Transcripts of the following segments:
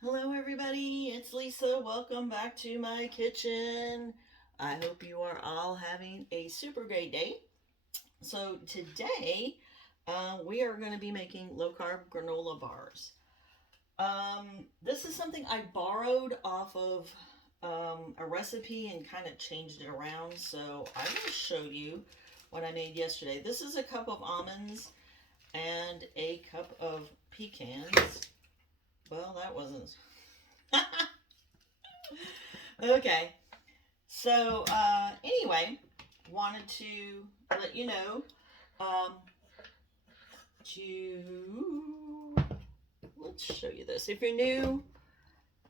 Hello, everybody. It's Lisa. Welcome back to my kitchen. I hope you are all having a super great day. So, today we are going to be making low carb granola bars. This is something I borrowed off of a recipe and kind of changed it around. So, I will show you what I made yesterday. This is a cup of almonds and a cup of pecans. Well, that wasn't. Okay. So, anyway, wanted to let you know um, to let's show you this. If you're new,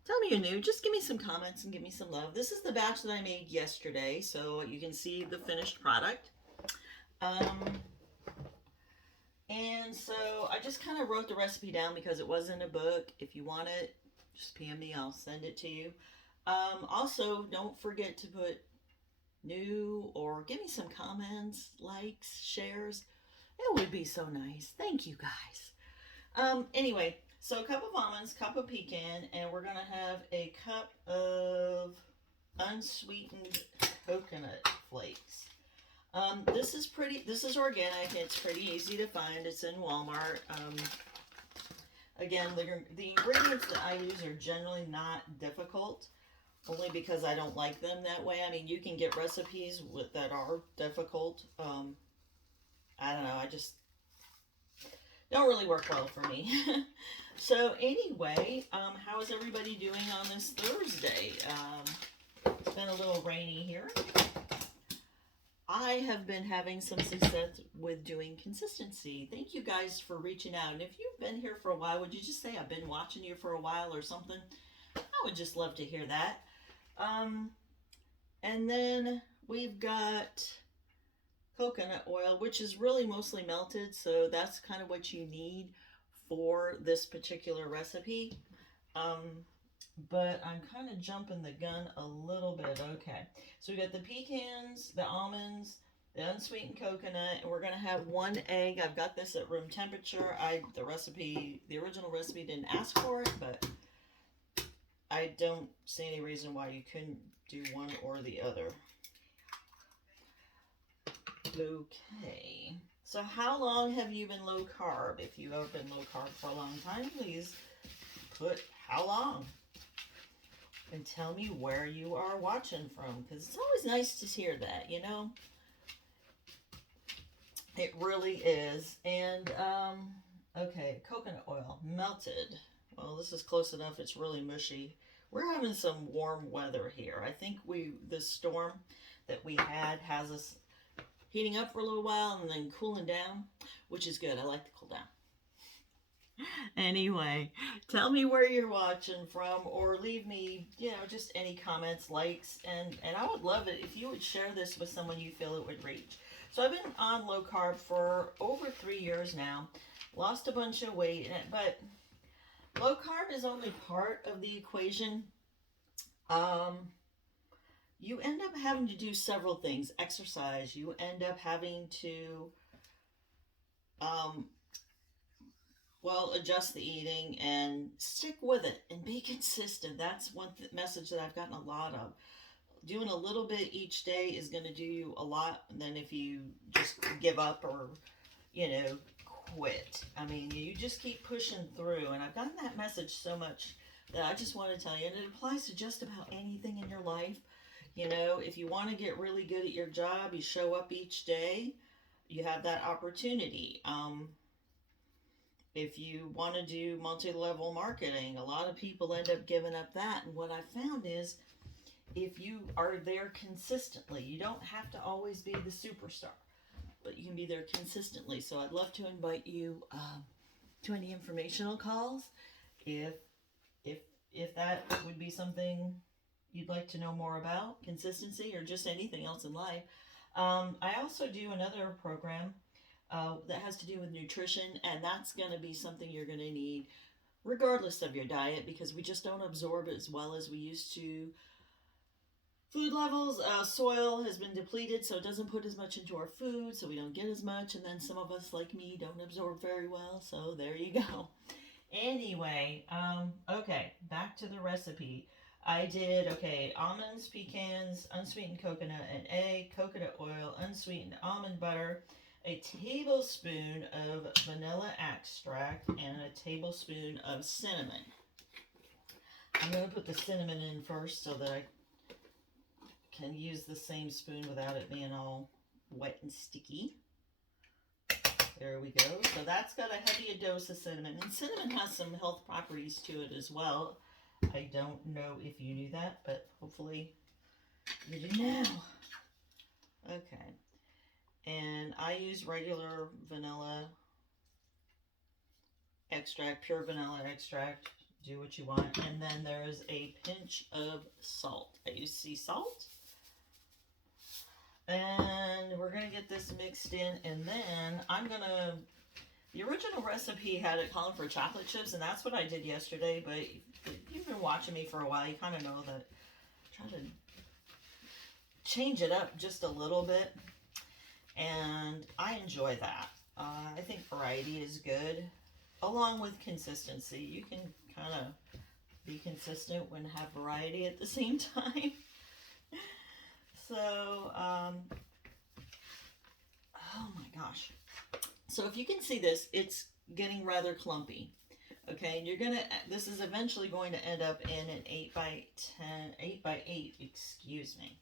tell me you're new. Just give me some comments and give me some love. This is the batch that I made yesterday, so you can see the finished product. Um, and so I just kind of wrote the recipe down because it was in a book. If you want it, just PM me. I'll send it to you. Also, don't forget to put new or give me some comments, likes, shares. It would be so nice. Thank you guys. Anyway, so a cup of almonds, cup of pecan, and we're gonna have a cup of unsweetened coconut flakes. This is organic. It's pretty easy to find. It's in Walmart. Again, the ingredients that I use are generally not difficult, only because I don't like them that way. I mean, you can get recipes that are difficult. I don't know. I just don't really work well for me. So anyway, how is everybody doing on this Thursday? It's been a little rainy here. I have been having some success with doing consistency. Thank you guys for reaching out. And if you've been here for a while, would you just say I've been watching you for a while or something? I would just love to hear that. Um, and then we've got coconut oil, which is really mostly melted, so that's kind of what you need for this particular recipe. Um, but I'm kind of jumping the gun a little bit. Okay, so we got the pecans, the almonds, the unsweetened coconut, and we're gonna have one egg. I've got this at room temperature. The original recipe didn't ask for it, but I don't see any reason why you couldn't do one or the other. Okay. So how long have you been low carb? If you have been low carb for a long time, please put how long. And tell me where you are watching from, because it's always nice to hear that, you know? It really is. And, okay, coconut oil, melted. Well, this is close enough. It's really mushy. We're having some warm weather here. I think this storm that we had has us heating up for a little while and then cooling down, which is good. I like to cool down. Anyway, tell me where you're watching from or leave me, just any comments, likes, and I would love it if you would share this with someone you feel it would reach. So I've been on low carb for over 3 years now, lost a bunch of weight, but low carb is only part of the equation. Um, you end up having to do several things. Exercise. You end up having to, um, adjust the eating and stick with it and be consistent. That's one message that I've gotten a lot of. Doing a little bit each day is going to do you a lot than if you just give up or, quit. I mean, you just keep pushing through. And I've gotten that message so much that I just want to tell you, and it applies to just about anything in your life. If you want to get really good at your job, you show up each day, you have that opportunity. If you want to do multi-level marketing, a lot of people end up giving up that. And what I found is if you are there consistently, you don't have to always be the superstar, but you can be there consistently. So I'd love to invite you to any informational calls if if if that would be something you'd like to know more about, consistency or just anything else in life. I also do another program that has to do with nutrition, and that's going to be something you're going to need regardless of your diet because we just don't absorb it as well as we used to. Food levels, soil has been depleted, so it doesn't put as much into our food, so we don't get as much. And then some of us, like me, don't absorb very well, so there you go. Anyway, okay, back to the recipe. I did, okay, almonds, pecans, unsweetened coconut, and egg, coconut oil, unsweetened almond butter, a tablespoon of vanilla extract, and a tablespoon of cinnamon. I'm going to put the cinnamon in first so that I can use the same spoon without it being all wet and sticky. There we go. So that's got a heavy dose of cinnamon. And cinnamon has some health properties to it as well. I don't know if you knew that, but hopefully you do now. Okay. And I use regular vanilla extract, pure vanilla extract. Do what you want. And then there's a pinch of salt. I use sea salt. And we're going to get this mixed in, and then I'm going to, the original recipe had it calling for chocolate chips, and that's what I did yesterday, but if you've been watching me for a while, you kind of know that I try to change it up just a little bit, and I enjoy that. I think variety is good, along with consistency. You can kind of be consistent when have variety at the same time. So, oh my gosh. So if you can see this, it's getting rather clumpy. Okay, and you're gonna, this is eventually going to end up in an 8 by 8, excuse me,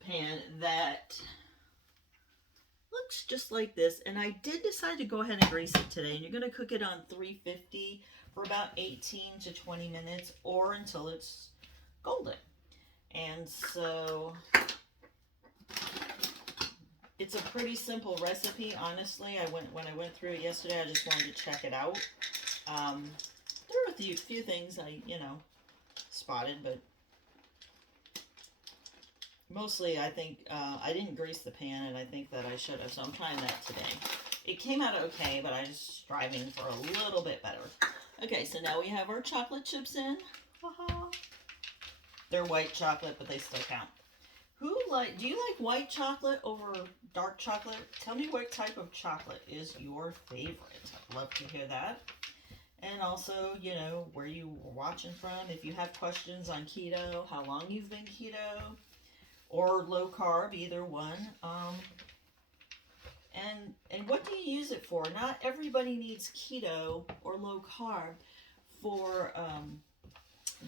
pan that looks just like this. And I did decide to go ahead and grease it today. And you're gonna cook it on 350 for about 18 to 20 minutes or until it's golden. And so it's a pretty simple recipe, honestly. When I went through it yesterday, I just wanted to check it out. There were a few things I, spotted, but mostly I think I didn't grease the pan, and I think that I should have, so I'm trying that today. It came out okay, but I was striving for a little bit better. Okay, so now we have our chocolate chips in. They're white chocolate, but they still count. Do you like white chocolate over dark chocolate? Tell me what type of chocolate is your favorite. I'd love to hear that. And also, where you were watching from. If you have questions on keto, how long you've been keto, or low carb, either one. And what do you use it for? Not everybody needs keto or low carb for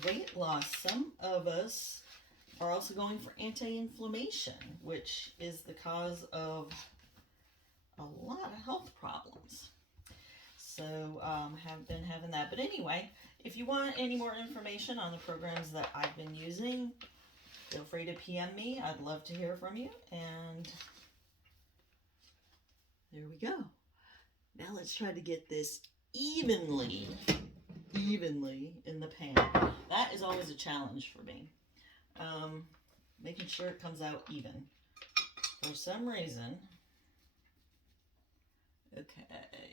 weight loss. Some of us are also going for anti-inflammation, which is the cause of a lot of health problems. So have been having that. But anyway, if you want any more information on the programs that I've been using, feel free to PM me. I'd love to hear from you. And there we go. Now let's try to get this evenly in the pan. That is always a challenge for me. Making sure it comes out even. For some reason, okay,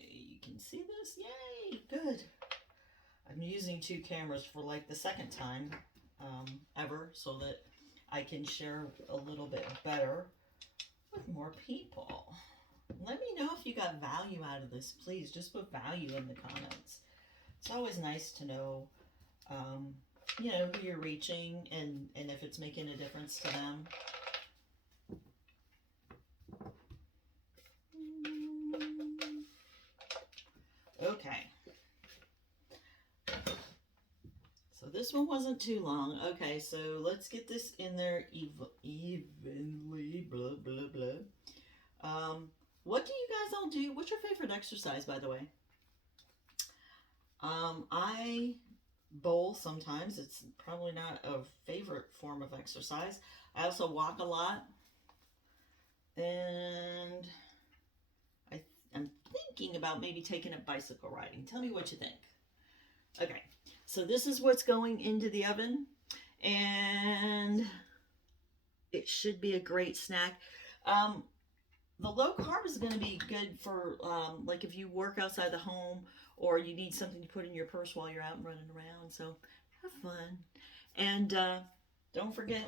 you can see this, yay, good. I'm using 2 cameras for like the second time ever, so that I can share a little bit better with more people. Let me know if you got value out of this, please. Just put value in the comments. It's always nice to know who you're reaching and if it's making a difference to them. Okay. So this one wasn't too long. Okay, so let's get this in there evenly, blah, blah, blah. What do you guys all do? What's your favorite exercise, by the way? I bowl sometimes. It's probably not a favorite form of exercise. I also walk a lot. And I'm thinking about maybe taking up bicycle riding. Tell me what you think. Okay, so this is what's going into the oven. And it should be a great snack. The low carb is going to be good for like if you work outside the home or you need something to put in your purse while you're out and running around. So have fun. And don't forget,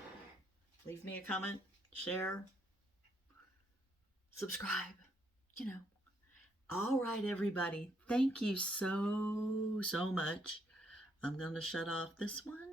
leave me a comment, share, subscribe, All right, everybody. Thank you so much. I'm going to shut off this one.